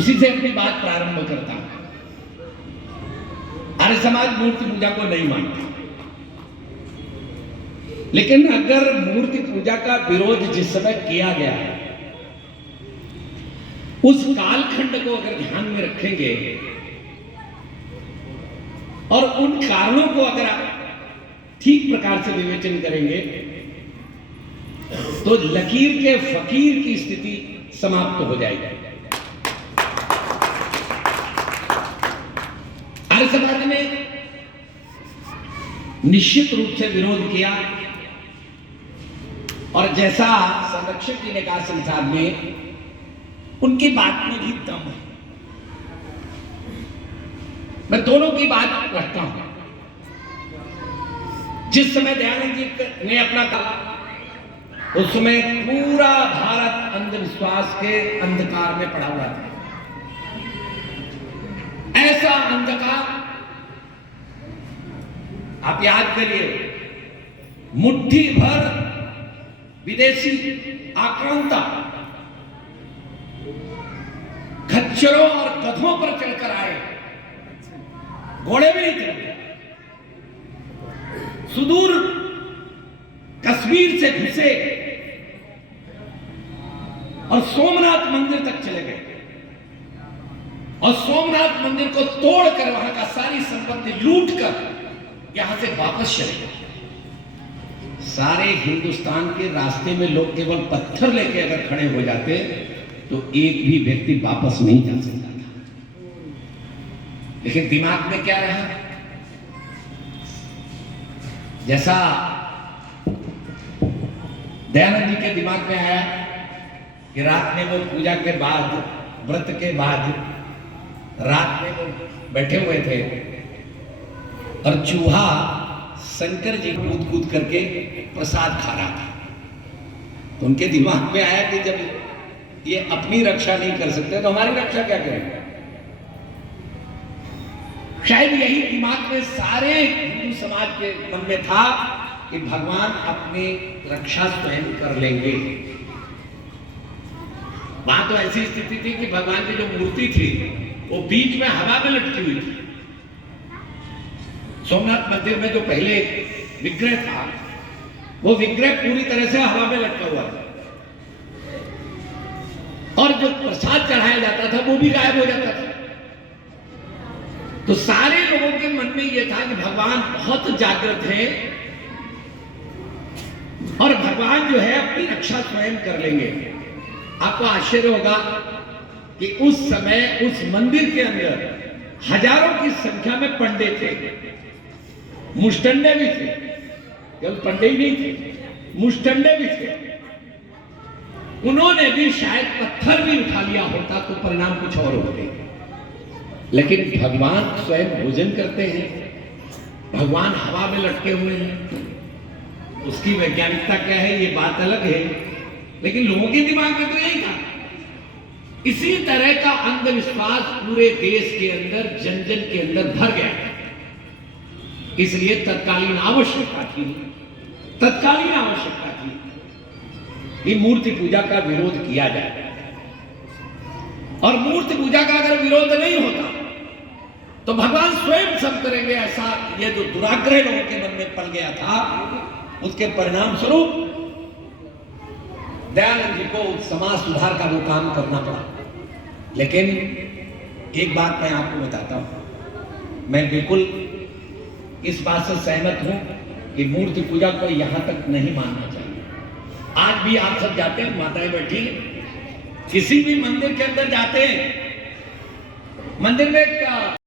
उसी से अपनी बात प्रारंभ करता हूं। आर्य समाज मूर्ति पूजा को नहीं मानता, लेकिन अगर मूर्ति पूजा का विरोध जिस समय किया गया है, उस कालखंड को अगर ध्यान में रखेंगे और उन कारणों को अगर आप ठीक प्रकार से विवेचन करेंगे, तो लकीर के फकीर की स्थिति समाप्त हो जाएगी। आर्य समाज ने निश्चित रूप से विरोध किया, और जैसा संरक्षक जी ने कहा संसार में, उनकी बात में भी दम है। मैं दोनों की बात रखता हूं। जिस समय दयानंद जी ने अपना कहा, उस समय पूरा भारत अंधविश्वास के अंधकार में पड़ा हुआ था। ऐसा अंधकार, आप याद करिए, मुट्ठी भर विदेशी आक्रांता खच्चरों और गधों पर चढ़कर आए, घोड़े भी नहीं थे, सुदूर कश्मीर से घुसे और सोमनाथ मंदिर तक चले गए, और सोमनाथ मंदिर को तोड़कर वहां का सारी संपत्ति लूटकर यहां से वापस चले गए। सारे हिंदुस्तान के रास्ते में लोग केवल पत्थर लेके अगर खड़े हो जाते तो एक भी व्यक्ति वापस नहीं जा सकता था। लेकिन दिमाग में क्या रहा, जैसा दयानंद जी के दिमाग में आया कि रात में वो पूजा के बाद, व्रत के बाद रात में वो बैठे हुए थे और चूहा शंकर जी कूद कूद करके प्रसाद खा रहा था, तो उनके दिमाग में आया कि जब ये अपनी रक्षा नहीं कर सकते तो हमारी रक्षा क्या करेंगे। शायद यही दिमाग में सारे हिंदू समाज के मन में था कि भगवान अपनी रक्षा स्वयं कर लेंगे। वहां तो ऐसी स्थिति थी कि भगवान की जो मूर्ति थी वो बीच में हवा में लटकी हुई थी। सोमनाथ मंदिर में जो पहले विग्रह था, वो विग्रह पूरी तरह से हवा में लटका हुआ था, और जो प्रसाद चढ़ाया जाता था वो भी गायब हो जाता था। तो सारे लोगों के मन में यह था कि भगवान बहुत जागृत है और भगवान जो है अपनी रक्षा स्वयं कर लेंगे। आपको आश्चर्य होगा कि उस समय उस मंदिर के अंदर हजारों की संख्या में पंडित थे, मुष्टंडे भी थे, केवल पंडित ही नहीं थे, मुष्टंडे भी थे। उन्होंने भी शायद पत्थर भी उठा लिया होता तो परिणाम कुछ और होते, लेकिन भगवान स्वयं भोजन करते हैं, भगवान हवा में लटके हुए हैं। उसकी वैज्ञानिकता क्या है ये बात अलग है, लेकिन लोगों के दिमाग में तो यही था। इसी तरह का अंधविश्वास पूरे देश के अंदर, जन जन के अंदर भर गया था। इसलिए तत्कालीन आवश्यकता थी कि मूर्ति पूजा का विरोध किया जाए। और मूर्ति पूजा का अगर विरोध नहीं होता तो भगवान स्वयं सब करेंगे, ऐसा ये जो दुराग्रह लोगों के मन में पल गया था, उसके परिणाम स्वरूप दयानंद जी को समाज सुधार का वो काम करना पड़ा। लेकिन एक बात मैं आपको बताता हूं, मैं बिल्कुल इस बात से सहमत हूं कि मूर्ति पूजा को यहां तक नहीं मानना चाहिए। आज भी आप सब जाते हैं, माताएं बैठी, किसी भी मंदिर के अंदर जाते हैं, मंदिर में